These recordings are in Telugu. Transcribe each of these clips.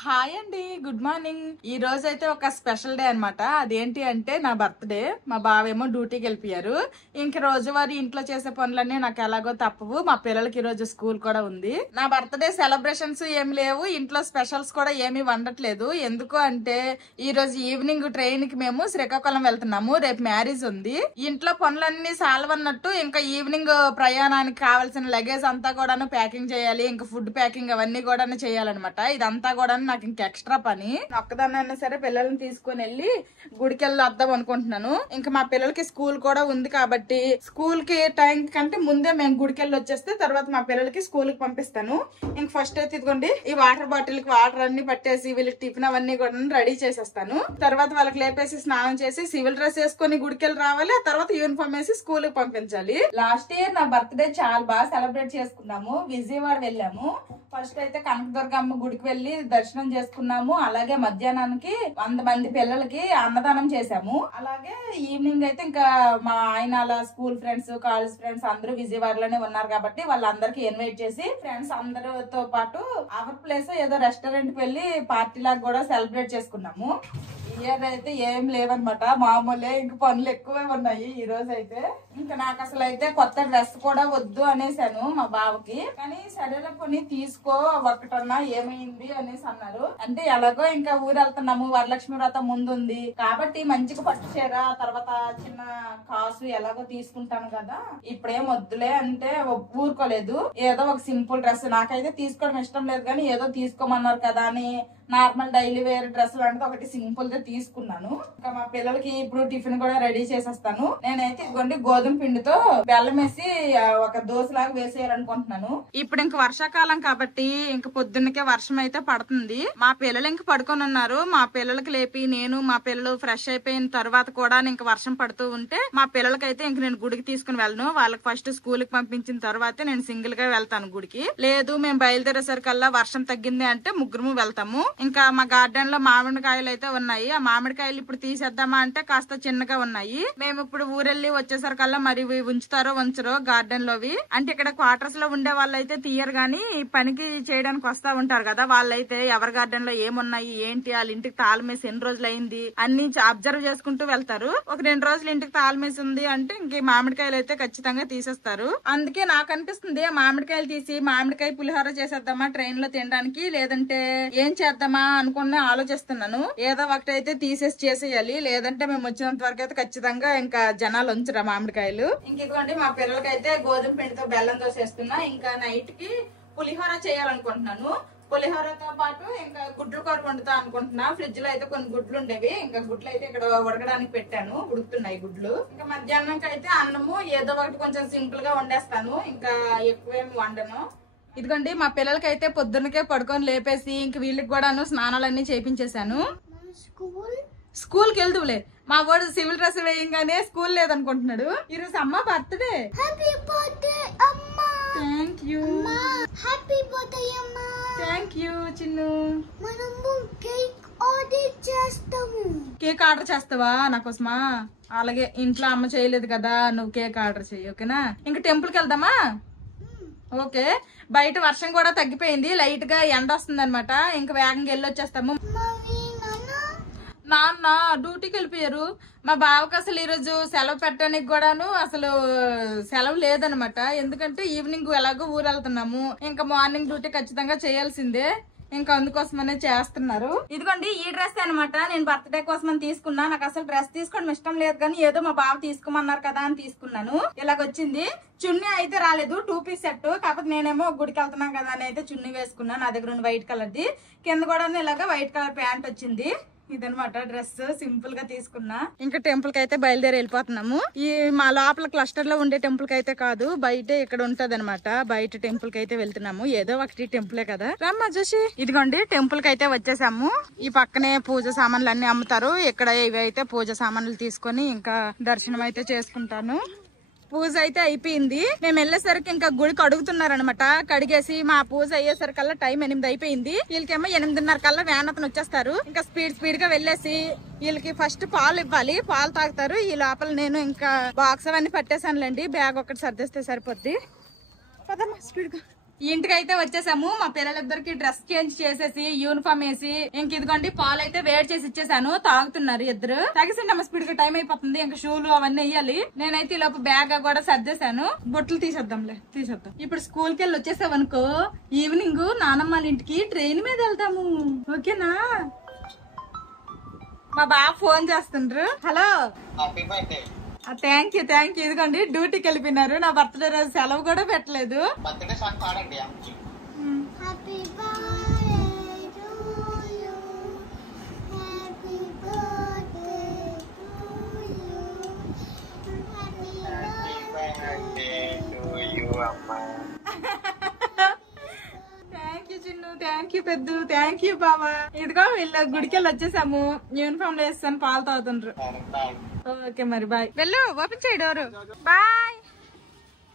హాయ్ అండి, గుడ్ మార్నింగ్. ఈ రోజు అయితే ఒక స్పెషల్ డే అనమాట. అదేంటి అంటే నా బర్త్డే. మా బావేమో డ్యూటీకి వెళ్ళిపోయారు. ఇంక రోజువారీ ఇంట్లో చేసే పనులన్నీ నాకు ఎలాగో తప్పవు. మా పిల్లలకి ఈ రోజు స్కూల్ కూడా ఉంది. నా బర్త్డే సెలబ్రేషన్స్ ఏమి లేవు, ఇంట్లో స్పెషల్స్ కూడా ఏమీ వండట్లేదు. ఎందుకు అంటే ఈ రోజు ఈవినింగ్ ట్రైన్ కి మేము శ్రీకాకుళం వెళ్తున్నాము. రేపు మ్యారేజ్ ఉంది. ఇంట్లో పనులన్నీ సాల్వన్నట్టు ఇంకా ఈవినింగ్ ప్రయాణానికి కావాల్సిన లగేజ్ అంతా కూడా ప్యాకింగ్ చేయాలి. ఇంకా ఫుడ్ ప్యాకింగ్ అవన్నీ కూడా చేయాలన్నమాట. ఇదంతా కూడా నాకు ఇంకా ఎక్స్ట్రా పని. ఒక్కదాన్నైనా సరే పిల్లల్ని తీసుకుని వెళ్ళి గుడికి వద్దాం అనుకుంటున్నాను. ఇంకా మా పిల్లలకి స్కూల్ కూడా ఉంది కాబట్టి స్కూల్ కి టైం కంటే ముందే మేము గుడికి వెళ్ళి వచ్చేస్తే తర్వాత మా పిల్లలకి స్కూల్ కి పంపిస్తాను. ఇంక ఫస్ట్ అయితే ఇదిగోండి ఈ వాటర్ బాటిల్ కి వాటర్ అన్ని పట్టేసి వీళ్ళకి టిఫిన్ అవన్నీ కూడా రెడీ చేసేస్తాను. తర్వాత వాళ్ళకి లేపేసి స్నానం చేసి సివిల్ డ్రెస్ వేసుకుని గుడికి వెళ్ళి రావాలి. ఆ తర్వాత యూనిఫామ్ వేసి స్కూల్ కి పంపించాలి. లాస్ట్ ఇయర్ నా బర్త్డే చాలా బాగా సెలబ్రేట్ చేసుకున్నాము. విజయవాడ వెళ్ళాము. ఫస్ట్ అయితే కనకదుర్గమ్మ గుడికి వెళ్లి దర్శనం చేసుకున్నాము. అలాగే మధ్యాహ్నానికి 100 మంది పిల్లలకి అన్నదానం చేశాము. అలాగే ఈవినింగ్ అయితే ఇంకా మా ఆయన స్కూల్ ఫ్రెండ్స్, కాలేజ్ ఫ్రెండ్స్ అందరూ విజయవాడలోనే ఉన్నారు కాబట్టి వాళ్ళందరికీ ఇన్వైట్ చేసి ఫ్రెండ్స్ అందరితో పాటు అవర్ ప్లేస్ ఏదో రెస్టారెంట్ కి వెళ్లి పార్టీ లాగా కూడా సెలబ్రేట్ చేసుకున్నాము. ఇయర్ అయితే ఏం లేవన్నమాట, మామూలే. ఇంక పనులు ఎక్కువే ఉన్నాయి ఈ రోజు అయితే. ఇంకా నాకు అసలు అయితే కొత్త డ్రెస్ కూడా వద్దు అనేసాను మా బావకి. కానీ సరేలే కొని తీసుకో ఒక్కటన్నా ఏమైంది అనేసి అన్నారు. అంటే ఎలాగో ఇంకా ఊరు వెళ్తున్నాము, వరలక్ష్మి వ్రతం ముందు ఉంది కాబట్టి మంచిగా పట్టు చీర తర్వాత చిన్న కాసు ఎలాగో తీసుకుంటాను కదా, ఇప్పుడేం వద్దులే అంటే ఊరుకోలేదు. ఏదో ఒక సింపుల్ డ్రెస్ నాకైతే తీసుకోవడం ఇష్టం లేదు కానీ ఏదో తీసుకోమన్నారు కదా అని నార్మల్ డైలీ వేర్ డ్రెస్ లాంటిది ఒకటి సింపుల్ గా తీసుకున్నాను. ఇంకా మా పిల్లలకి ఇప్పుడు టిఫిన్ కూడా రెడీ చేసేస్తాను. నేనైతే ఇదిగోండి గోధుమ పిండితో బెల్లం వేసి ఒక దోశ లాగా వేసేయాలనుకుంటున్నాను. ఇప్పుడు ఇంక వర్షాకాలం కాబట్టి ఇంక పొద్దున్నకే వర్షం అయితే పడుతుంది. మా పిల్లలు ఇంక పడుకొని ఉన్నారు. మా పిల్లలకి లేపి నేను మా పిల్లలు ఫ్రెష్ అయిపోయిన తర్వాత కూడా ఇంక వర్షం పడుతూ ఉంటే మా పిల్లలకైతే ఇంక నేను గుడికి తీసుకుని వెళ్ళను. వాళ్ళకి ఫస్ట్ స్కూల్ కి పంపించిన తర్వాతే నేను సింగిల్ గా వెళ్తాను గుడికి. లేదు మేము బయలుదేరేసరికల్లా వర్షం తగ్గింది అంటే ముగ్గురు వెళ్తాము. ఇంకా మా గార్డెన్ లో మామిడికాయలు అయితే ఉన్నాయి. ఆ మామిడికాయలు ఇప్పుడు తీసేద్దామా అంటే కాస్త చిన్నగా ఉన్నాయి. మేము ఇప్పుడు ఊరెళ్ళి వచ్చేసరికల్లా మరి ఉంచుతారో ఉంచరో గార్డెన్ లోవి. అంటే ఇక్కడ క్వార్టర్స్ లో ఉండే వాళ్ళైతే తీయరు గానీ పనికి చేయడానికి వస్తా ఉంటారు కదా, వాళ్ళైతే ఎవరి గార్డెన్ లో ఏమున్నాయి ఏంటి, వాళ్ళ ఇంటికి తాళమేసి ఎన్ని రోజులు అయింది అన్ని అబ్జర్వ్ చేసుకుంటూ వెళ్తారు. ఒక 2 రోజులు ఇంటికి తాళమేసి ఉంది అంటే ఇంక మామిడికాయలు అయితే ఖచ్చితంగా తీసేస్తారు. అందుకే నాకు అనిపిస్తుంది మామిడికాయలు తీసి మామిడికాయ పులిహోర చేసేద్దామా ట్రైన్ లో తినడానికి, లేదంటే ఏం చేద్దామా అనుకుని ఆలోచిస్తున్నాను. ఏదో ఒకటైతే తీసేసి చేసేయాలి, లేదంటే మేము వచ్చినంత వరకు అయితే ఖచ్చితంగా ఇంకా జనాలు ఉంచరా మామిడికాయలు. ఇంకోండి మా పిల్లలకైతే గోధుమ పిండితో బెల్లం దోసేస్తున్నా. ఇంకా నైట్ కి పులిహోర చేయాలనుకుంటున్నాను. పులిహోరతో పాటు ఇంకా గుడ్లు కూర వండుతా అనుకుంటున్నా. ఫ్రిడ్జ్ లో అయితే కొన్ని గుడ్లు ఉండేవి, ఇంకా గుడ్లు అయితే ఇక్కడ ఉడకడానికి పెట్టాను, ఉడుకుతున్నాయి గుడ్లు. ఇంకా మధ్యాహ్నంకి అయితే అన్నము ఏదో ఒకటి కొంచెం సింపుల్ గా వండేస్తాను, ఇంకా ఎక్కువేమి వండను. ఇదిగోండి మా పిల్లలకైతే పొద్దున్నకే పడుకొని లేపేసి ఇంక వీళ్ళకి కూడాను స్నానాలన్నీ చేపించేశాను. స్కూల్ కి వెళ్తులే, మా వాడు సివిల్ డ్రెస్ వేయంగానే స్కూల్ లేదనుకుంటున్నాడు. ఈరోజు అమ్మ birthday. Thank you. Thank you Chinnu. Cake order చేస్తావా నా కోసమా? అలాగే, ఇంట్లో అమ్మ చేయలేదు కదా, నువ్వు కేక్ ఆర్డర్ చెయ్యి, ఓకేనా? ఇంకా టెంపుల్ కి వెళ్దామా? ఓకే. బయట వర్షం కూడా తగ్గిపోయింది, లైట్ గా ఎండ వస్తుంది అనమాట. ఇంకా వేగంగా వెళ్ళి వచ్చేస్తాము. నాన్న డ్యూటీకి వెళ్ళిపోయారు. మా బావకి అసలు ఈరోజు సెలవు పెట్టడానికి కూడాను అసలు సెలవు లేదనమాట. ఎందుకంటే ఈవినింగ్ ఎలాగో ఊరు వెళ్తున్నాము, ఇంకా మార్నింగ్ డ్యూటీ ఖచ్చితంగా చేయాల్సిందే. ఇంకా అందుకోసమనే చేస్తున్నారు. ఇదిగోండి ఈ డ్రెస్ అనమాట, నేను బర్త్డే కోసం తీసుకున్నా. నాకు అసలు డ్రెస్ తీసుకోవడం ఇష్టం లేదు కానీ ఏదో మా బావ తీసుకోమన్నారు కదా అని తీసుకున్నాను. ఇలాగొచ్చింది. చున్నీ అయితే రాలేదు, 2 పీస్ సెట్. కాకపోతే నేనేమో గుడికి వెళ్తున్నాం కదా అని అయితే చున్నీ వేసుకున్నాను. నా దగ్గర ఉన్న వైట్ కలర్ ది, కింద కూడా ఇలాగా వైట్ కలర్ ప్యాంట్ వచ్చింది. ఇదనమాట డ్రెస్, సింపుల్ గా తీసుకున్నా. ఇంకా టెంపుల్ కి అయితే బయలుదేరి వెళ్ళిపోతున్నాము. ఈ మా లోపల క్లస్టర్ లో ఉండే టెంపుల్ కి అయితే కాదు, బయట ఇక్కడ ఉంటది అనమాట. బయట టెంపుల్ కి అయితే వెళ్తున్నాము. ఏదో ఒకటి టెంపులే కదా. రమ్మా జోషి. ఇదిగోండి టెంపుల్ కి అయితే వచ్చేసాము. ఈ పక్కనే పూజ సామాన్లు అన్ని అమ్ముతారు. ఇక్కడ ఇవి అయితే పూజ సామాన్లు తీసుకొని ఇంకా దర్శనం అయితే చేసుకుంటాను. పూజ అయితే అయిపోయింది. మేము వెళ్ళేసరికి ఇంకా గుడికి అడుగుతున్నారనమాట. కడిగేసి మా పూజ అయ్యేసరికల్లా టైం 8 అయిపోయింది. వీళ్ళకేమో 8:30 కల్లా వ్యాన్ అతను వచ్చేస్తారు. ఇంకా స్పీడ్ గా వెళ్ళేసి వీళ్ళకి ఫస్ట్ పాలు ఇవ్వాలి, పాలు తాగుతారు. ఈ లోపల నేను ఇంకా బాక్స్ అవన్నీ పట్టేసానులేండి, బ్యాగ్ ఒకటి సర్దేస్తే సరిపోద్ది. పదమ్మా స్పీడ్ గా. ఇంటికి అయితే వచ్చేసాము. మా పిల్లలిద్దరికి డ్రెస్ చేంజ్ చేసేసి యూనిఫామ్ వేసి ఇంక ఇదిగోండి పాలు అయితే వేడి చేసి ఇచ్చేసాను. తాగుతున్నారు ఇద్దరు. తాగేసండి అమ్మ, స్పీడ్ గా టైం అయిపోతుంది. ఇంకా షూలు అవన్నీ వేయాలి. నేనైతే ఈ లోపు బ్యాగ్ కూడా సర్దేశాను. బొట్లు తీసేద్దాంలే, తీసేద్దాం. ఇప్పుడు స్కూల్ కి వెళ్ళి వచ్చేసావనుకో ఈవినింగ్ నానమ్మ వాళ్ళ ఇంటికి ట్రైన్ మీద వెళ్తాము. ఓకేనా? మా బాబు ఫోన్ చేస్తుండ్రు. Hello, thank you thank you. ఇదిగోండి డ్యూటీకి వెళ్ళిపోయినారు. నా బర్త్డే రోజు సెలవు కూడా పెట్టలేదు. Thank you Chinnu, thank you పెద్ద, థ్యాంక్ యూ బాబా. ఇదిగో వీళ్ళ గుడికెళ్ళి వచ్చేసాము. యూనిఫామ్ వేస్తాను, పాలు తాగుతుండ్రు. ఓకే మరి బాయ్. వెళ్ళు, ఓపెన్ చేయి డోరు. బాయ్.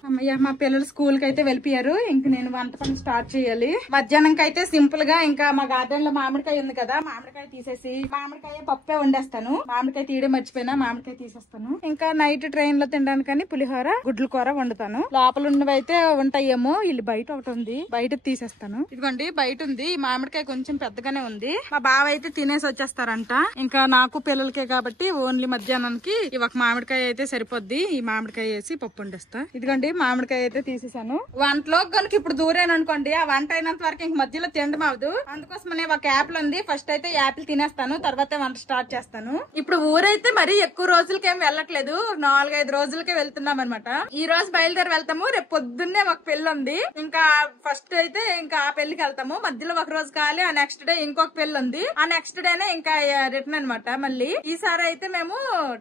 అమ్మయ్య, మా పిల్లలు స్కూల్ కి అయితే వెళ్ళిపోయారు. ఇంక నేను వంట పని స్టార్ట్ చేయాలి. మధ్యాహ్నం అయితే సింపుల్ గా ఇంకా మా గార్డెన్ లో మామిడికాయ ఉంది కదా, మామిడికాయ తీసేసి మామిడికాయ పప్పే వండేస్తాను. మామిడికాయ తీయడం మర్చిపోయినా, మామిడికాయ తీసేస్తాను. ఇంకా నైట్ ట్రైన్ లో తినడానికని పులిహోర గుడ్ల కూర వండుతాను. లోపల ఉన్నవి అయితే ఉంటాయేమో, ఇల్లు బయట ఒకటి ఉంది, బయట తీసేస్తాను. ఇదిగోండి బయట ఉంది. ఈ మామిడికాయ కొంచెం పెద్దగానే ఉంది. మా బావ అయితే తినేసి వచ్చేస్తారంట. ఇంకా నాకు పిల్లలకే కాబట్టి ఓన్లీ మధ్యాహ్నానికి ఒక మామిడికాయ అయితే సరిపోద్ది. ఈ మామిడికాయ వేసి పప్పు వండేస్తా. ఇదిగోండి మామిడికాయ అయితే తీసేసాను. వంటలో కనుక ఇప్పుడు దూరాను అనుకోండి, ఆ వంట అయినంత వరకు ఇంక మధ్యలో తినడం అవదు. అందుకోసమనే ఒక యాపిల్ ఉంది. ఫస్ట్ అయితే యాపిల్ తినేస్తాను, తర్వాత వంట స్టార్ట్ చేస్తాను. ఇప్పుడు ఊరైతే మరి ఎక్కువ రోజులకేం వెళ్ళట్లేదు, 4-5 రోజులకే వెళ్తున్నాం అనమాట. ఈ రోజు బయలుదేరి వెళ్తాము. రేపు పొద్దున్నే ఒక పెళ్లి ఉంది. ఇంకా ఫస్ట్ అయితే ఇంకా ఆ పెళ్లికి వెళ్తాము. మధ్యలో ఒక రోజు కాలి ఆ నెక్స్ట్ డే ఇంకొక పెళ్లి ఉంది. ఆ నెక్స్ట్ డేనే ఇంకా రిటర్న్ అనమాట. మళ్ళీ ఈసారి అయితే మేము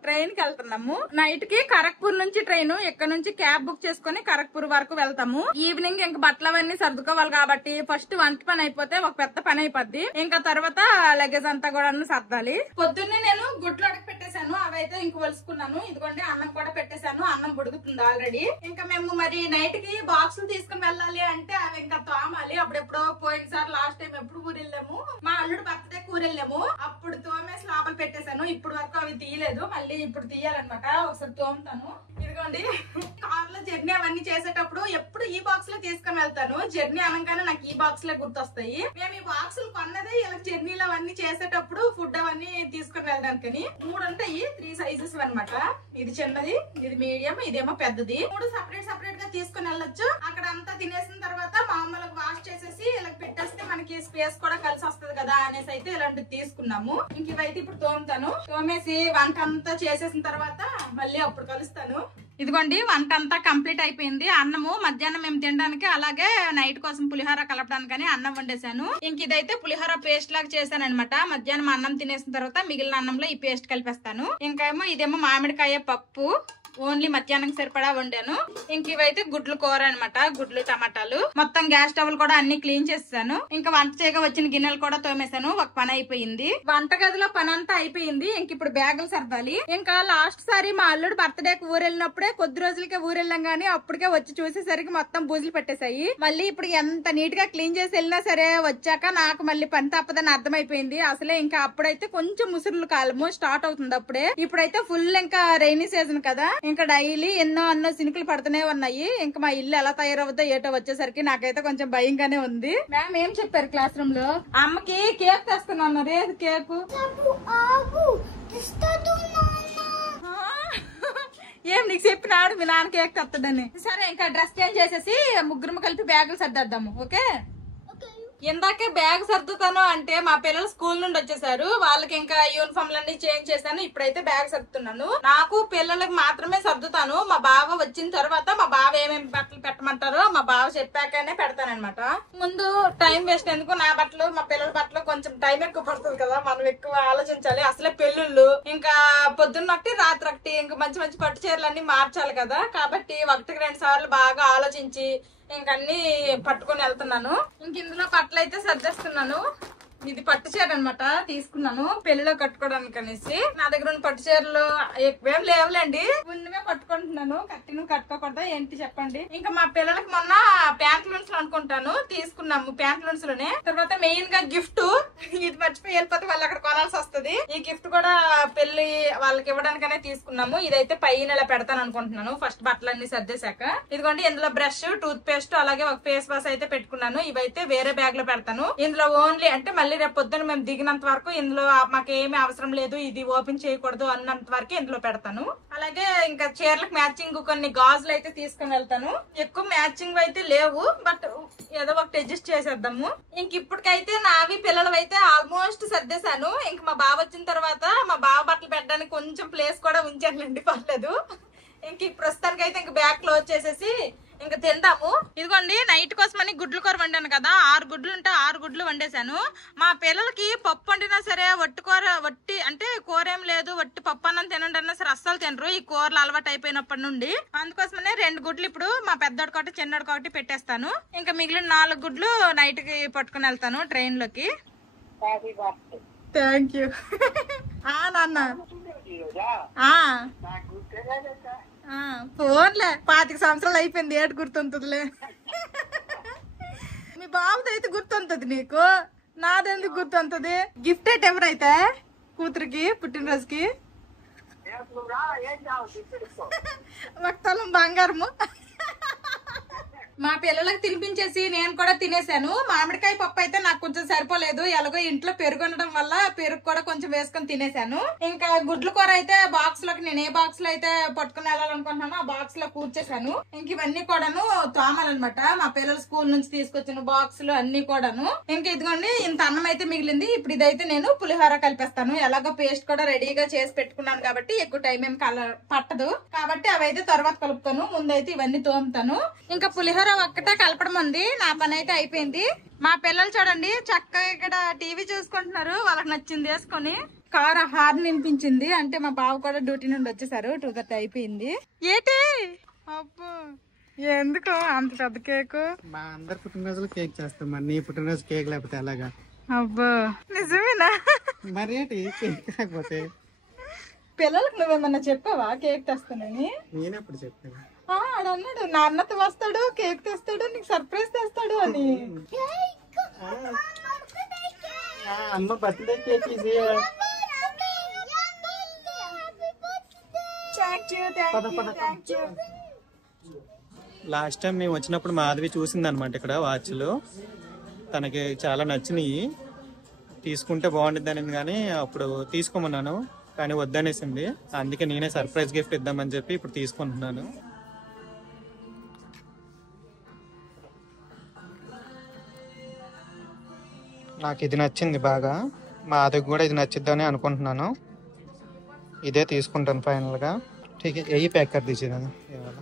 ట్రైన్ కి వెళ్తున్నాము. నైట్ కి ఖరగ్పూర్ నుంచి ట్రైన్, ఇక్కడ నుంచి క్యాబ్ బుక్ చేసుకుని ఖరగ్పూర్ వరకు వెళ్తాము. ఈవినింగ్ ఇంకా బట్టలు అవన్నీ సర్దుకోవాలి కాబట్టి ఫస్ట్ వంట పని అయిపోతే ఒక పెద్ద పని అయిపోద్ది. ఇంకా తర్వాత లగేజ్ అంతా కూడా సర్దాలి. పొద్దున్నే నేను గుడ్లు అడగ పెట్టేశాను, అవైతే ఇంక వలుసుకున్నాను. ఇదిగోండి అన్నం కూడా పెట్టేశాను, అన్నం ఉడుకుతుంది ఆల్రెడీ. ఇంకా మేము మరి నైట్ కి బాక్సులు తీసుకుని వెళ్ళాలి అంటే అవి ఇంకా తోమాలి. అప్పుడెప్పుడో పోయినసారి లాస్ట్ టైం ఎప్పుడు ఊరు వెళ్ళాము, మా అల్లుడు బర్త్డే ఊరు వెళ్ళాము, అప్పుడు తోమేసి లోపల పెట్టేశాను. ఇప్పుడు వరకు అవి తీయలేదు, మళ్ళీ ఇప్పుడు తీయాలన్నమాట. ఒకసారి తోముతాను. ఇదిగోండి కార్ లో జర్నీ అవన్నీ చేసేటప్పుడు ఎప్పుడు ఈ బాక్స్ లో తీసుకుని వెళ్తాను. జర్నీ అనగానే నాకు ఈ బాక్స్ లే గుర్తొస్తాయి. మేము ఈ బాక్సులు కొన్నదే ఇలా జర్నీలు అవన్నీ చేసేటప్పుడు ఫుడ్ అవన్నీ తీసుకుని వెళ్ళడానికని. 3 ఉంటాయి, 3 సైజెస్ అనమాట. ఇది చిన్నది, ఇది మీడియం, ఇదేమో పెద్దది. 3 సపరేట్ గా తీసుకుని వెళ్ళొచ్చు. అక్కడ అంతా తినేసిన తర్వాత మామూలుగా వాష్ చేసేసి ఇలా పెట్టేస్తే మనకి స్పేస్ కూడా కలిసి వస్తుంది కదా అనేసి అయితే ఇలాంటివి తీసుకున్నాము. ఇంక ఇవైతే ఇప్పుడు తోముతాను. తోమేసి వంట అంతా చేసేసిన తర్వాత మళ్ళీ అప్పుడు కలుస్తాను. ఇదిగోండి వంట అంతా కంప్లీట్ అయిపోయింది. అన్నము మధ్యాహ్నం మేము తినడానికి, అలాగే నైట్ కోసం పులిహోర కలపడానికి అన్నం వండేసాను. ఇంక ఇదైతే పులిహోర పేస్ట్ లాగా చేశాను అనమాట. మధ్యాహ్నం అన్నం తినేసిన తర్వాత మిగిలిన అన్నంలో ఈ పేస్ట్ కలిపేస్తాను. ఇంకేమో ఇదేమో మామిడికాయ పప్పు, ఓన్లీ మధ్యాహ్నం సరిపడా వండాను. ఇంక ఇవైతే గుడ్లు కూర అనమాట, గుడ్లు టమాటాలు. మొత్తం గ్యాస్ స్టవ్ కూడా అన్ని క్లీన్ చేసాను. ఇంకా వంట చేయగా వచ్చిన గిన్నెలు కూడా తోమేశాను. ఒక పని అయిపోయింది. వంట గదిలో పని అంతా అయిపోయింది. ఇంక ఇప్పుడు బ్యాగులు సర్దాలి. ఇంకా లాస్ట్ సారి మా అల్లుడు బర్త్డేకి ఊరు వెళ్ళినప్పుడే కొద్ది రోజులకే ఊరు వెళ్ళాం గానీ అప్పటికే వచ్చి చూసేసరికి మొత్తం బూజులు పెట్టేశాయి. మళ్ళీ ఇప్పుడు ఎంత నీట్ గా క్లీన్ చేసి వెళ్ళినా సరే వచ్చాక నాకు మళ్ళీ పని తప్పదని అర్థమైపోయింది. అసలే ఇంకా అప్పుడైతే కొంచెం ముసురులు కాలము స్టార్ట్ అవుతుంది అప్పుడే. ఇప్పుడైతే ఫుల్ ఇంకా రైనీ సీజన్ కదా, ఇంకా డైలీ ఎన్నో సినుకులు పడుతూనే ఉన్నాయి. ఇంకా మా ఇల్లు ఎలా తయారవుతుందో ఏటో వచ్చేసరికి నాకైతే కొంచెం భయంగానే ఉంది. మ్యామ్ ఏం చెప్పారు క్లాస్ రూమ్ లో? అమ్మకి కేక్ తెస్తున్నాను. రేదు కేకు ఏం నీకు చెప్పినాడు మీ నాన్న కేక్ తెస్తాడని. సరే ఇంకా డ్రెస్ చేంజ్ చేసేసి ముగ్గురు కలిపి బ్యాగులు సర్దేద్దాము. ఓకే, ఇందాకే బ్యాగ్ సర్దుతాను అంటే మా పిల్లలు స్కూల్ నుండి వచ్చేసారు. వాళ్ళకి ఇంకా యూనిఫామ్లన్నీ చేంజ్ చేశాను. ఇప్పుడైతే బ్యాగ్ సర్దుతున్నాను. నాకు పిల్లలకి మాత్రమే సర్దుతాను. మా బావ వచ్చిన తర్వాత మా బావ ఏమేమి బట్టలు పెట్టమంటారో మా బావ చెప్పాకనే పెడతానన్నమాట. ముందు టైం వేస్ట్ ఎందుకు, నా బట్టలు మా పిల్లల బట్టలు కొంచెం టైం ఎక్కువ పడుతుంది కదా, మనం ఎక్కువ ఆలోచించాలి. అసలే పెళ్ళిళ్ళు ఇంకా పొద్దున్న ఒకటి రాత్రి ఒకటి, ఇంకా మంచి మంచి పట్టు చీరలన్నీ మార్చాలి కదా, కాబట్టి 1-2 సార్లు బాగా ఆలోచించి ఇంకన్నీ పట్టుకొని వెళ్తున్నాను. ఇంక ఇందులో బట్టలు అయితే సర్దేస్తున్నాను. ఇది పట్టు చీర అనమాట, తీసుకున్నాను పెళ్లిలో కట్టుకోవడానికి అనేసి. నా దగ్గర ఉన్న పట్టు చీరలు ఎక్కువేం లేవులేండి, ఉన్నవే పట్టుకుంటున్నాను. కట్టిన కట్టుకోకూడదా ఏంటి చెప్పండి. ఇంకా మా పిల్లలకి మొన్న ప్యాంట్లూన్స్ అనుకుంటాను తీసుకున్నాము, ప్యాంట్లూన్స్ లోనే. తర్వాత మెయిన్ గా గిఫ్ట్ ఇది మర్చిపోయి వెళ్ళిపోతే వాళ్ళు అక్కడ కొనాల్సి వస్తుంది. ఈ గిఫ్ట్ కూడా పెళ్లి వాళ్ళకి ఇవ్వడానికనే తీసుకున్నాము. ఇదైతే పైన ఇలా పెడతాను అనుకుంటున్నాను ఫస్ట్ బట్టలన్నీ సర్దేశాక. ఇదిగోండి ఇందులో బ్రష్, టూత్ పేస్ట్, అలాగే ఒక ఫేస్ వాష్ అయితే పెట్టుకున్నాను. ఇవైతే వేరే బ్యాగ్ లో పెడతాను. ఇందులో ఓన్లీ అంటే మళ్ళీ రేపు పొద్దున మేము దిగినంత వరకు ఇందులో మాకు ఏమి అవసరం లేదు, ఇది ఓపెన్ చేయకూడదు అన్నంత వరకు ఇందులో పెడతాను. అలాగే ఇంకా చీరలకు మ్యాచింగ్ కొన్ని గాజులు అయితే తీసుకుని వెళ్తాను. ఎక్కువ మ్యాచింగ్ అయితే లేవు, బట్ ఏదో ఒకటి అడ్జస్ట్ చేసేద్దాము. ఇంక ఇప్పటికైతే నావి పిల్లలు అయితే ఆల్మోస్ట్ సర్దేశాను. ఇంక మా బావ వచ్చిన తర్వాత మా బావ బట్టలు పెట్టడానికి కొంచెం ప్లేస్ కూడా ఉంచానండి, పర్లేదు. ఇంక ప్రస్తుతానికి అయితే ఇంక బ్యాగ్ క్లోజ్ చేసేసి ఇంకా తిందాము. ఇదిగోండి నైట్ కోసమని గుడ్లు కూర వండాను కదా, 6 గుడ్లు ఉంటే 6 గుడ్లు వండేశాను. మా పిల్లలకి పప్పు వండినా సరే వట్టి కూర, వట్టి అంటే కూర ఏం లేదు, వట్టి పప్పు అన్నం తినండి అన్నా సరే అస్సలు తినరు. ఈ కూరలు అలవాటు అయిపోయినప్పటి నుండి. అందుకోసమనే 2 గుడ్లు ఇప్పుడు మా పెద్దోడికి ఒకటి చిన్నోడికి ఒకటి పెట్టేస్తాను. ఇంకా మిగిలిన 4 గుడ్లు నైట్ కి పట్టుకుని వెళ్తాను ట్రైన్ లోకి. Thank you. నాన్న ఫోన్లే 25 సంవత్సరాలు అయిపోయింది, ఏడు గుర్తుంటుందిలే. మీ బాబుది అయితే గుర్తుంటది నీకు, నాదెందుకు గుర్తుంటది? గిఫ్ట్ అయితే ఎవరైతే కూతురికి పుట్టినరోజుకి వక్తలం బంగారము. మా పిల్లలకు తినిపించేసి నేను కూడా తినేసాను. మామిడికాయ పప్పు అయితే నాకు కొంచెం సరిపోలేదు, ఎలాగో ఇంట్లో పెరుగు ఉండడం వల్ల పెరుగు కూడా కొంచెం వేసుకొని తినేసాను. ఇంకా గుడ్ల కూర అయితే బాక్స్ లోకి నేను ఏ బాక్స్ లో అయితే పట్టుకుని వెళ్ళాలనుకుంటున్నాను ఆ బాక్స్ లో కూర్చేసాను. ఇంక ఇవన్నీ కూడాను తోమాలన్నమాట, మా పిల్లలు స్కూల్ నుంచి తీసుకొచ్చిన బాక్సులు అన్ని కూడాను. ఇంక ఇదిగోండి ఇంత అన్నం అయితే మిగిలింది. ఇప్పుడు ఇదైతే నేను పులిహోర కలిపేస్తాను. ఎలాగో పేస్ట్ కూడా రెడీగా చేసి పెట్టుకున్నాను కాబట్టి ఎక్కువ టైం ఏం పట్టదు కాబట్టి అవైతే తర్వాత కలుపుతాను. ముందైతే ఇవన్నీ తోముతాను. ఇంకా పులిహోర ఒక్కటే కలపడం ఉంది, నా పని అయితే అయిపోయింది. మా పిల్లలు చూడండి చక్కగా ఇక్కడ టీవీ చూసుకుంటున్నారు, వాళ్ళకి నచ్చింది వేసుకొని. కార్ హార్న్ వినిపించింది అంటే మా బావ కూడా డ్యూటీ నుండి వచ్చేసారు. 2:30 అయిపోయింది. ఏంటి అబ్బో ఎందుకు అంత పెద్ద కేకు? మా అందరి పుట్టినరోజులు కేక్ చేస్తాం, నీ పుట్టినరోజు కేక్ లేకపోతే ఎలాగా? అబ్బో నిజమేనా? మరి ఏంటి కేక్ లేకపోతే? పిల్లలకు నువ్వేమన్నా చెప్పావా కేక్ తెస్తానని? నేనెప్పుడు చెప్పాను? అన్నాడు నాన్నతో వస్తాడు, కేక్ తెస్తాడు, నీకు సర్ప్రైజ్ తెస్తాడు అని. అమ్మ బర్త్డే కేక్ ఇది. లాస్ట్ టైం మేము వచ్చినప్పుడు మాధవి చూసింది అనమాట ఇక్కడ వాచ్లు, తనకి చాలా నచ్చినాయి, తీసుకుంటే బాగుంటుంది అనేది. కానీ అప్పుడు తీసుకోమన్నాను కానీ వద్దనేసింది, అందుకే నేనే సర్ప్రైజ్ గిఫ్ట్ ఇద్దామని చెప్పి ఇప్పుడు తీసుకుంటున్నాను. నాకు ఇది నచ్చింది బాగా, మా అదికి కూడా ఇది నచ్చిద్దని అనుకుంటున్నాను. ఇదే తీసుకుంటాను ఫైనల్గా. ठीक है यही पैक कर दीजिए दादा ये वाला.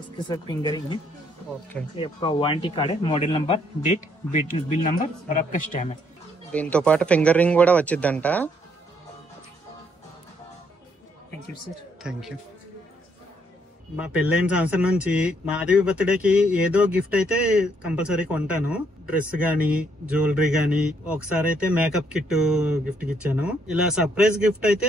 इसके साथ फिंगरिंग है. ओके ये आपका वारंटी कार्ड है, model number, date, bill number और आपका स्टैम्प है. దీంతో పాటు ఫింగర్ రింగ్ కూడా వచ్చిద్దంట. Thank you sir. Thank you. మా పెళ్ళైన సంవత్సరం నుంచి మాధవి బర్త్డేకి ఏదో గిఫ్ట్ అయితే కంపల్సరీ కొంటాను. డ్రెస్ గానీ, జ్యువెలరీ గానీ, ఒకసారి అయితే మేకప్ కిట్ గిఫ్ట్ ఇచ్చాను. ఇలా సర్ప్రైజ్ గిఫ్ట్ అయితే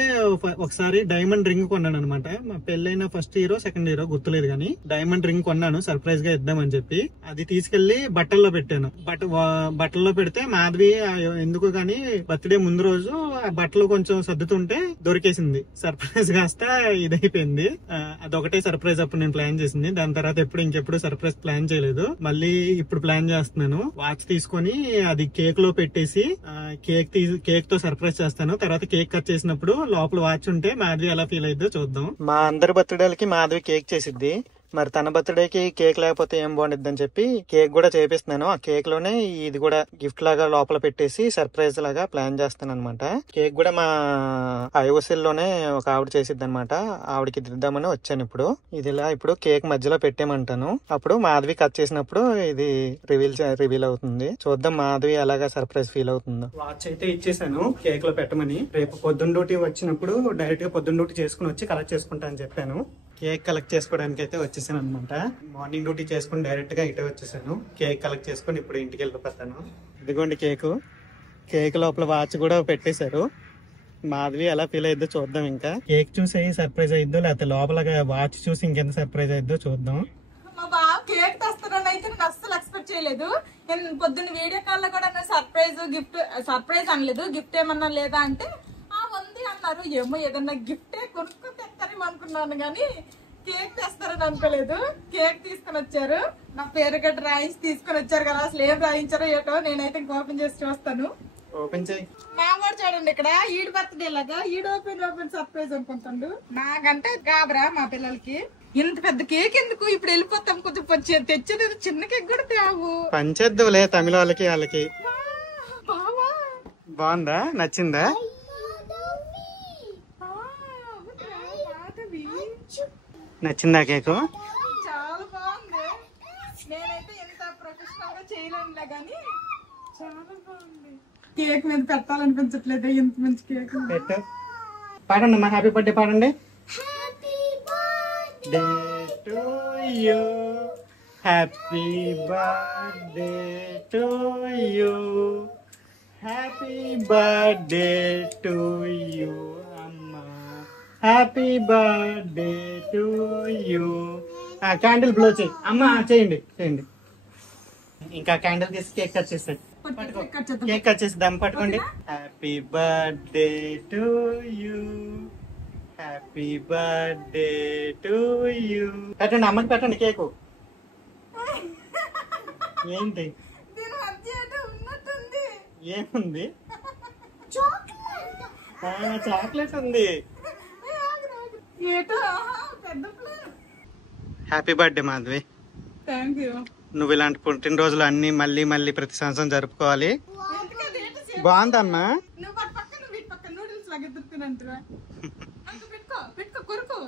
ఒకసారి డైమండ్ రింగ్ కొన్నాను అనమాట. మా పెళ్ళైన ఫస్ట్ ఇయర్ సెకండ్ ఇయర్ గుర్తులేదు కానీ డైమండ్ రింగ్ కొన్నాను సర్ప్రైజ్ గా ఇద్దామని చెప్పి. అది తీసుకెళ్లి బట్టల్లో పెట్టాను. బట్టల్లో పెడితే మాధవి ఎందుకు కానీ బర్త్డే ముందు రోజు ఆ బట్టలు కొంచెం సర్దుతుంటే దొరికేసింది. సర్ప్రైజ్ కాస్త ఇదైపోయింది. అదొకటే సర్ప్రైజ్ అప్పుడు నేను ప్లాన్ చేసింది. దాని తర్వాత ఇంకెప్పుడు సర్ప్రైజ్ ప్లాన్ చేయలేదు. మళ్ళీ ఇప్పుడు ప్లాన్ చేస్తున్నాను. వాచ్ తీసుకొని అది కేక్ లో పెట్టేసి కేక్ తో సర్ప్రైజ్ చేస్తాను. తర్వాత కేక్ కట్ చేసినప్పుడు లోపల వాచ్ ఉంటే మాధవి ఎలా ఫీల్ అయిద్దో చూద్దాం. మా అందరి బర్త్డేలకి మాధవి కేక్ చేసిద్ది, మరి తన బర్త్డేకి కేక్ లేకపోతే ఏం బాగుండిద్ది అని చెప్పి కేక్ కూడా చేపిస్తున్నాను. ఆ కేక్ లోనే ఇది కూడా గిఫ్ట్ లాగా లోపల పెట్టేసి సర్ప్రైజ్ లాగా ప్లాన్ చేస్తాను అనమాట. కేక్ కూడా మా ఐఓసిల్ లోనే ఒక ఆవిడ చేసిద్ది అనమాట. ఆవిడకి దిద్దామని వచ్చాను. ఇది ఇలా ఇప్పుడు కేక్ మధ్యలో పెట్టేమంటాను. అప్పుడు మాధవి కట్ చేసినప్పుడు ఇది రివీల్ అవుతుంది. చూద్దాం మాధవి ఎలాగా సర్ప్రైజ్ ఫీల్ అవుతుందో. వాచ్ అయితే ఇచ్చేసాను కేక్ లో పెట్టమని. రేపు పొద్దున్న డ్యూటీ వచ్చినప్పుడు డైరెక్ట్ గా పొద్దున్న డ్యూటీ చేసుకుని వచ్చి కలెక్ట్ చేసుకుంటా అని చెప్పాను. కేక్ కలెక్ట్ చేసుకోవడానికి అయితే వచ్చేసాను అనమాట. మార్నింగ్ డ్యూటీ చేసుకుని డైరెక్ట్ గా ఇటే వచ్చేసాను. కేక్ కలెక్ట్ చేసుకుని ఇప్పుడు ఇంటికి వెళ్ళిపోతాను. ఇదిగోండి కేక్ లోపల వాచ్ కూడా పెట్టేశారు. మాధవి ఎలా ఫీల్ అయిద్దో చూద్దాం. ఇంకా కేక్ చూసి సర్ప్రైజ్ అయిద్దో లేకపోతే లోపల వాచ్ చూసి ఇంకెంత సర్ప్రైజ్ అయిద్దో చూద్దాం. మా బావ కేక్ తెస్తానని అయితే నేను అస్సలు ఎక్స్పెక్ట్ కూడా చేయలేదు. పొద్దున్న వీడియో కాల్ లో కూడా సర్ప్రైజ్ అనలేదు. గిఫ్ట్ ఏమన్నా లేదా అంటే ఉంది అన్నారు. ఏమో ఏదన్నా గిఫ్టే కొనుక్కొని తెస్తారేమో అనుకున్నాను కానీ కేక్ తెస్తారని అనుకోలేదు. కేక్ తీసుకొని వచ్చారు. నా పేరు గట్ట రాయించి తీసుకొని వచ్చారు కదా. అసలు ఏం రాయించారో ఏటో. నేనైతే ఇంకా ఓపెన్ చేసి చూస్తాను. ఓపెన్ చేయి. మా వాడు చూడండి ఇక్కడ ఈడ్ బర్త్డే లాగా ఈడ్ ఓపెన్ సర్ప్రైజ్ అనుకుంటాడు. నాకంటే గాబరా మా పిల్లలకి. ఇంత పెద్ద కేక్ ఎందుకు, ఇప్పుడు వెళ్ళిపోతాం. కొంచెం తెచ్చేది చిన్న కేక్ కూడా తేవు. పంచేద్దులే తమిళ వాళ్ళకి వాళ్ళకి. బావా బాగుందా, నచ్చిందా? నచ్చిందా కేకు? చాలా బాగుంది. నేనైతే ఎంత ప్రొఫెషనల్ గా చేయలేనులే గానీ చాలా బాగుంది. కేక్ మీద పెట్టాలనిపించట్లేదు. ఎంత మంచి కేక్. పెట్టు, పాడండి అమ్మా. హ్యాపీ బర్త్డే పాడండి. Day to you, happy birthday to you, happy birthday to you అమ్మా, happy birthday to you. Candle blow చేయి అమ్మా. చేయండి చేయండి. ఇంకా క్యాండిల్ తీసి కేక్ కట్ చేస్తాడు. కేక్ కట్ చేసి దమ్ పట్టుకోండి. Happy birthday to you, happy birthday to you. పెట్టండి అమ్మకి, పెట్టండి కేకు. ఏంటి ఏముంది? చాక్లెట్ ఉంది. Happy birthday Madhavi. Thank you. నువ్వు ఇలాంటి పుట్టినరోజులు అన్ని మళ్ళీ మళ్ళీ ప్రతి సంవత్సరం జరుపుకోవాలి. బాగుందమ్మా. నువ్వు పక్కన వీటి పక్కన నూడిల్స్ లాగా ఎదుర్కొనంటురా. పెట్టుకో పెట్టుకో కొరుకు.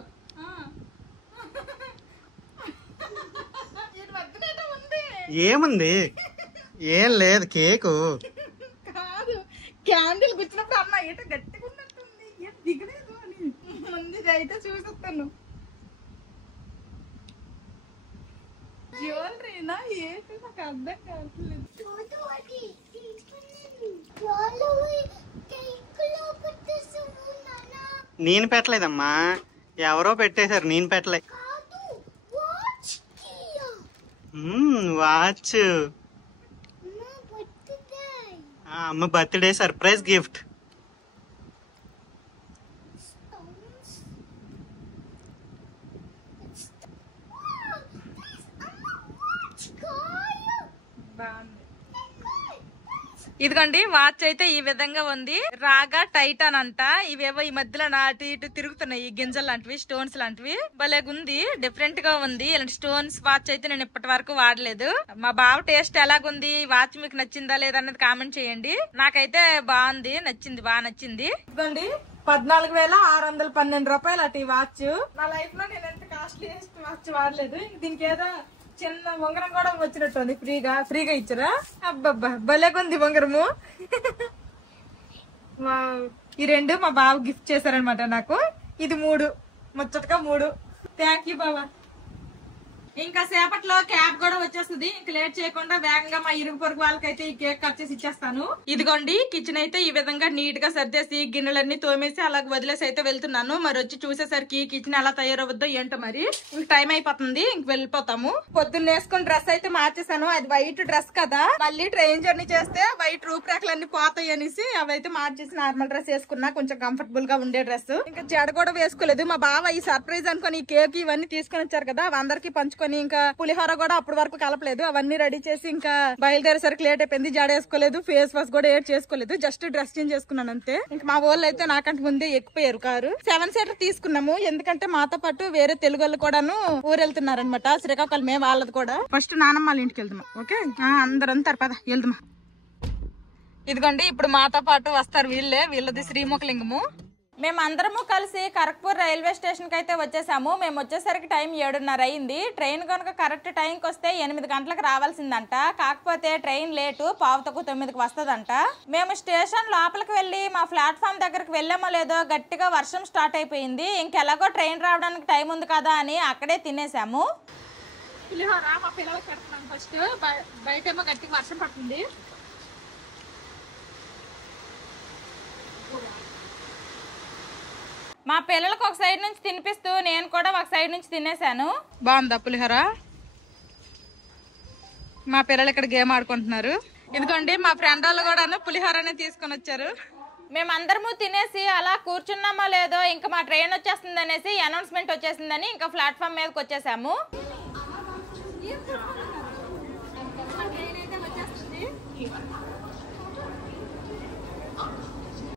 ఏముంది? ఏం లేదు కేకు. కాదు, క్యాండిల్ గుచ్చినప్పుడు అమ్మ ఏటో గట్టిగా ఉన్నట్టుంది. ఏం దిగలేదు అని ముందు అయితే చూసేస్తాను. జ్యువెలరీనా ఏంటి నాకు అర్థం కావట్లేదు. నేను పెట్టలేదమ్మా, ఎవరో పెట్టేశారు. నేను పెట్టలే. వాచ్ అమ్మ బర్త్డే సర్ప్రైజ్ గిఫ్ట్. ఇదిగోండి వాచ్ అయితే ఈ విధంగా ఉంది. రాగా టైటాన్ అంట. ఇవేవో ఈ మధ్యలో అటు ఇటు తిరుగుతున్నాయి. ఈ గింజలు లాంటివి, స్టోన్స్ లాంటివి. భలేగుంది, డిఫరెంట్ గా ఉంది. ఇలాంటి స్టోన్స్ వాచ్ అయితే నేను ఇప్పటి వరకు వాడలేదు. మా బావ టేస్ట్ ఎలాగుంది, వాచ్ మీకు నచ్చిందా లేదా అన్నది కామెంట్ చేయండి. నాకైతే బాగుంది, నచ్చింది, బాగా నచ్చింది. ఇదిగోండి 14,612 రూపాయలు అటు ఈ వాచ్. నా లైఫ్ లో నేను ఎంత కాస్ట్లీ వాచ్ వాడలేదు. దీనికి ఏదో చిన్న ఉంగరం కూడా వచ్చినట్టుంది. ఫ్రీగా ఇచ్చారా? అబ్బబ్బా భలేగుంది ఉంగరము. ఈ 2 మా బావ గిఫ్ట్ చేశారనమాట నాకు. ఇది 3, ముచ్చటగా 3. థ్యాంక్ యూ బాబా. ఇంకా సేపట్లో క్యాబ్ కూడా వచ్చేస్తుంది. ఇంకా లేట్ చేయకుండా వేగంగా మా ఇరుగు పొరుగు వాళ్ళకైతే ఈ కేక్ కట్ చేసి ఇచ్చేస్తాను. ఇదిగోండి కిచెన్ అయితే ఈ విధంగా నీట్ గా సర్దేసి గిన్నెలన్నీ తోమేసి అలాగ వదిలేసి అయితే వెళ్తున్నాను. మరి వచ్చి చూసేసరికి కిచెన్ ఎలా తయారవద్దో ఏంటో. మరి ఇంక టైం అయిపోతుంది, ఇంక వెళ్ళిపోతాము. పొద్దున్న వేసుకుని డ్రెస్ అయితే మార్చేసాను. అది వైట్ డ్రెస్ కదా, మళ్ళీ ట్రైన్ జర్నీ చేస్తే వైట్ రూపురేఖలన్నీ పోతాయి అనేసి అవైతే మార్చేసి నార్మల్ డ్రెస్ వేసుకున్నా, కొంచెం కంఫర్టబుల్ గా ఉండే డ్రెస్. ఇంకా జడ కూడా వేసుకోలేదు. మా బావ ఈ సర్ప్రైజ్ అనుకుని ఈ కేక్ ఇవన్నీ తీసుకొని వచ్చారు కదా, అందరికి పంచుకొని ఇంకా పులిహోర కూడా అప్పటి వరకు కలపలేదు. అవన్నీ రెడీ చేసి ఇంకా బయలుదేరేసరికి లేట్ అయిపోయింది. జడ వేసుకోలేదు, ఫేస్ వాష్ కూడా ఏడ్ చేసుకోలేదు. జస్ట్ డ్రెస్ చేంజ్ చేసుకున్నాను అంతే. ఇంకా మా వాళ్ళు అయితే నాకంటే ముందే ఎక్కిపోయారు కారు. 7 సీటర్ తీసుకున్నాము, ఎందుకంటే మాతో పాటు వేరే తెలుగు వాళ్ళు కూడాను ఊరు వెళ్తున్నారనమాట. శ్రీకాకుళమే వాళ్ళది కూడా. ఫస్ట్ నానమ్మ వాళ్ళ ఇంటికి వెళ్దామా? ఓకే, అందరూ పద వెళ్దామా. ఇదిగోండి ఇప్పుడు మాతో పాటు వస్తారు వీళ్ళది శ్రీముఖలింగము. మేమందరము కలిసి కరక్పూర్ రైల్వే స్టేషన్ కి అయితే వచ్చేసాము. మేము వచ్చేసరికి టైం 7:30 అయింది. ట్రైన్ కనుక కరెక్ట్ టైంకి వస్తే 8 గంటలకు రావాల్సిందంట. కాకపోతే ట్రైన్ లేటు 8:45కి వస్తుందంట. మేము స్టేషన్ లోపలికి వెళ్ళి మా ప్లాట్ఫామ్ దగ్గరకు వెళ్ళామో లేదో గట్టిగా వర్షం స్టార్ట్ అయిపోయింది. ఇంకెలాగో ట్రైన్ రావడానికి టైం ఉంది కదా అని అక్కడే తినేసాము. పులిహోర మా పిల్లలకి పెడుతున్నాం ఫస్ట్. బయటేమో గట్టిగా వర్షం పడుతుంది. మా పిల్లలకు ఒక సైడ్ నుంచి తినిపిస్తూ నేను కూడా ఒక సైడ్ నుంచి తినేసాను. బాగుందా పులిహోర? మా పిల్లలు ఇక్కడ గేమ్ ఆడుకుంటున్నారు. ఇదిగోండి మా ఫ్రెండ్ వాళ్ళు కూడా పులిహోరనే తీసుకొని వచ్చారు. మేమందరము తినేసి అలా కూర్చున్నామో లేదో ఇంకా మా ట్రైన్ వచ్చేస్తుంది అనేసి అనౌన్స్మెంట్ వచ్చేసిందని ఇంకా ప్లాట్ఫామ్ మీదకి వచ్చేసాము.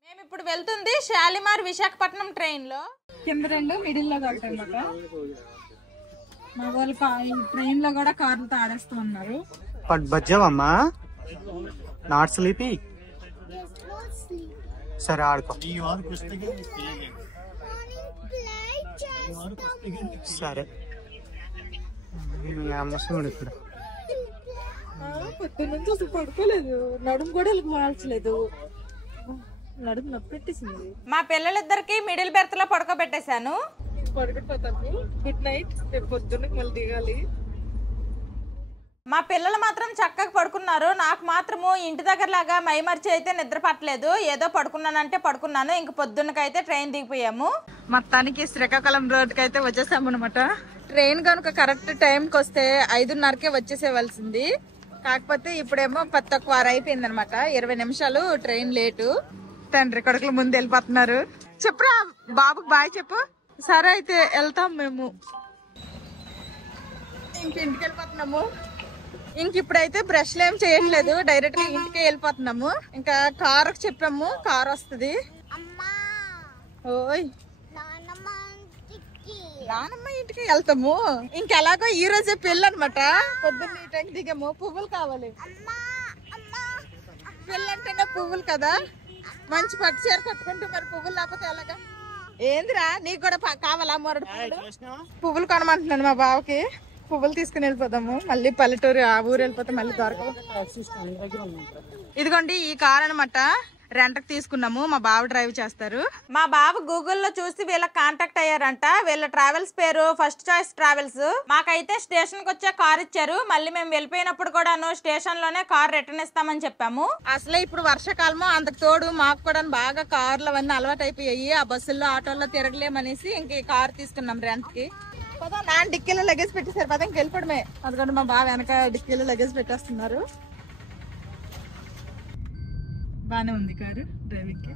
మేము ఇప్పుడు వెళ్తుంది షాలిమార్ విశాఖపట్నం ట్రైన్ లో. కింద రెండు మిడిల్ లో కలుగుతాయన్నమాట. మా వాళ్ళు ట్రైన్ లో కూడా కార్లతో ఆడేస్తూ ఉన్నారు. బజ్జావమ్మా నాట్ స్లీపీ. సరే ఆడుకో. సరే ఇక్కడ పొద్దున్న నుంచి అసలు పడుకోలేదు. నడుము కూడా మార్చలేదు. నడుము నొప్పి పెట్టేసింది. మా పిల్లలిద్దరికి మిడిల్ బెర్త్ లో పడుకోబెట్టేశాను. పడుకుంటాను. Good night. రేపు పొద్దున్న మళ్ళీ దిగాలి. మా పిల్లలు మాత్రం చక్కగా పడుకున్నారు. నాకు మాత్రము ఇంటి దగ్గర లాగా మైమర్చి అయితే నిద్ర పట్టలేదు. ఏదో పడుకున్నానంటే పడుకున్నాను. ఇంక పొద్దున్నకైతే ట్రైన్ దిగిపోయాము. మొత్తానికి శ్రీకాకుళం రోడ్డుకి అయితే వచ్చేసాము అనమాట. ట్రైన్ కనుక కరెక్ట్ టైంకి వస్తే 5:30కే వచ్చేసేవలసింది. కాకపోతే ఇప్పుడేమో 10:15 అయిపోయింది అనమాట. 20 నిమిషాలు ట్రైన్ లేటు. తండ్రి కొడుకులు ముందు వెళ్ళిపోతున్నారు. చెప్పురా బాబుకి బాయ్ చెప్పు. సరే అయితే వెళ్తాం మేము. ఇంటికి వెళ్ళిపోతున్నాము. ఇంక ఇప్పుడైతే బ్రష్లు ఏం చేయట్లేదు. డైరెక్ట్ గా ఇంటికే వెళ్ళిపోతున్నాము. ఇంకా కార్ చెప్పాము, కార్ వస్తుంది. ఓయ్ నానమ్మ ఇంటికి వెళ్తాము. ఇంకెలాగో ఈ రోజే పెళ్ళి అనమాట. పొద్దున్న ఈ టైంకి దిగాము. పువ్వులు కావాలి. పెళ్ళి అంటేనే పువ్వులు కదా. మంచి పట్టు చీర కట్టుకుంటే మరి పువ్వులు లేకపోతే ఎలాగా? ఏందిరా నీకు కూడా కావాలా? మొరడు పువ్వులు కొనమంటున్నాను మా బావకి. పువ్వులు తీసుకుని వెళ్ళిపోతాము. మళ్ళీ పల్లెటూరు ఆ ఊరు వెళ్ళిపోతే మళ్ళీ దొరకవు. ఇదిగోండి ఈ కార్ అనమాట. రెంట్కి తీసుకున్నాము. మా బావ డ్రైవ్ చేస్తారు. మా బావ గూగుల్లో చూసి వీళ్ళకి కాంటాక్ట్ అయ్యారంట. వీళ్ళ ట్రావెల్స్ పేరు ఫస్ట్ చాయిస్ ట్రావెల్స్. మాకైతే స్టేషన్ కి వచ్చే కార్ ఇచ్చారు. మళ్ళీ మేము వెళ్ళిపోయినప్పుడు కూడాను స్టేషన్ లోనే కార్ రిటర్న్ ఇస్తామని చెప్పాము. అసలే ఇప్పుడు వర్షాకాలము, అంతకు తోడు మాకు కూడా బాగా కార్లు అవన్నీ అలవాటు అయిపోయాయి. ఆ బస్సుల్లో ఆటోల్లో తిరగలేమనేసి ఇంక ఈ కార్ తీసుకున్నాం రెంట్ కి. నాన్న డిక్కీలో లగేజ్ పెట్టేసారు. పద ఇంక వెళ్ళిపోవడమే. అందుకని మా బావ వెనక డిక్కీలో లగేజ్ పెట్టేస్తున్నారు. బానే ఉంది కారు డ్రైవింగ్ కి.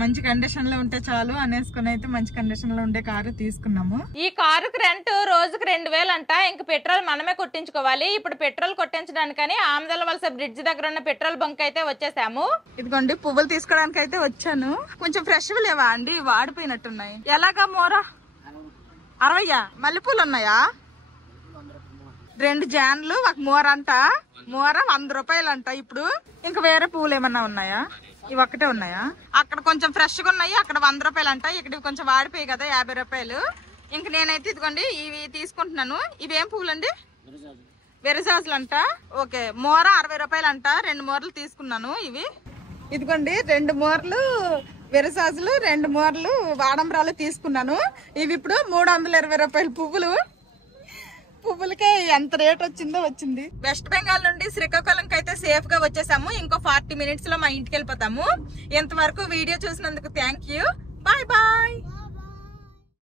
మంచి కండిషన్ లో ఉంటే చాలు అనేసుకుని అయితే మంచి కండిషన్ లో ఉండే కారు తీసుకున్నాము. ఈ కారుకి రెంట్ రోజుకి 2000 అంట. ఇంక పెట్రోల్ మనమే కొట్టించుకోవాలి. ఇప్పుడు పెట్రోల్ కొట్టించడానికని ఆమదల వలస బ్రిడ్జ్ దగ్గర ఉన్న పెట్రోల్ బంక్ అయితే వచ్చేసాము. ఇదిగోండి పువ్వులు తీసుకోవడానికి అయితే వచ్చాను. కొంచెం ఫ్రెష్ లేవా అండి? వాడిపోయినట్టున్నాయి. ఎలాగా మోరా 60? మల్లెపూలు ఉన్నాయా? 2 జాన్లు ఒక మోర అంట. మోర 100 రూపాయలు అంట. ఇప్పుడు ఇంకా వేరే పువ్వులు ఏమన్నా ఉన్నాయా? ఇవి ఒక్కటే ఉన్నాయా? అక్కడ కొంచెం ఫ్రెష్ గా ఉన్నాయి. అక్కడ 100 రూపాయలు అంట. ఇక్కడ కొంచెం వాడిపోయి కదా 50 రూపాయలు. ఇంక నేనైతే ఇదిగోండి ఇవి తీసుకుంటున్నాను. ఇవి ఏం పువ్వులు అండి? వెరజాజులు అంట. ఓకే మోర 60 రూపాయలు అంట. 2 మోరలు తీసుకున్నాను. ఇవి ఇదిగోండి 2 మోరలు వెరజాజులు, 2 మోరలు వాడంబరాలు తీసుకున్నాను. ఇవి ఇప్పుడు 320 రూపాయలు పువ్వులు. పువ్వులకే ఎంత రేట్ వచ్చింది. వెస్ట్ బెంగాల్ నుండి శ్రీకాకుళంకి అయితే సేఫ్ గా వచ్చేసాము. ఇంకో 40 మినిట్స్ లో మా ఇంటికి వెళ్ళిపోతాము. ఇంతవరకు వీడియో చూసినందుకు థ్యాంక్ యూ. Bye bye.